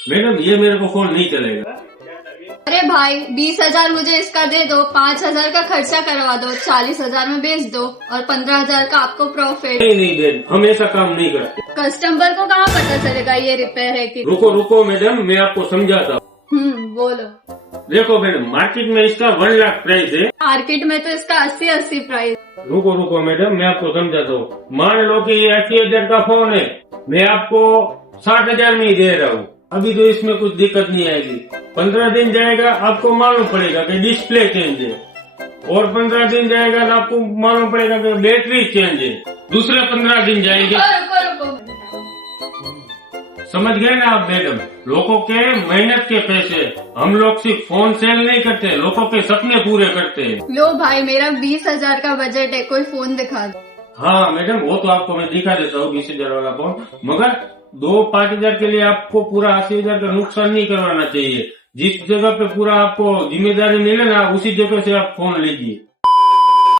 Madam ये मेरे को फोन नहीं चलेगा। अरे भाई 20,000 मुझे इसका दे दो, 5,000 का खर्चा करवा दो, 40,000 में बेच दो और 15,000 का आपको प्रॉफिट। नहीं मैडम, हम ऐसा काम नहीं करते। कस्टमर को कहाँ पता चलेगा ये रिपेयर है कि? रुको रुको मैडम, मैं आपको समझाता हूँ। बोलो। देखो मैडम, मार्केट में इसका 1 लाख प्राइस है। मार्केट में तो इसका 80 प्राइस। रुको रुको मैडम, मैं आपको समझाता हूँ। मान लो कि ये 80,000 का फोन है, मैं आपको 60,000 में ही दे रहा हूँ। अभी तो इसमें कुछ दिक्कत नहीं आएगी। 15 दिन जाएगा आपको मालूम पड़ेगा कि डिस्प्ले चेंज है, और 15 दिन जाएगा तो आपको मालूम पड़ेगा कि बैटरी चेंज है। दूसरे 15 दिन जाएंगे। समझ गए ना आप मैडम? लोगों के मेहनत के पैसे, हम लोग सिर्फ फोन सेल नहीं करते, लोगों के सपने पूरे करते हैं। लो भाई, मेरा 20,000 का बजट है, कोई फोन दिखा दो। हाँ मैडम, वो तो आपको मैं दिखा देता हूँ 20,000 वाला फोन, मगर 2-5,000 के लिए आपको पूरा 80,000 का नुकसान नहीं करवाना चाहिए। जिस जगह पे पूरा आपको जिम्मेदारी मिले ना, उसी जगह से आप फोन लीजिए।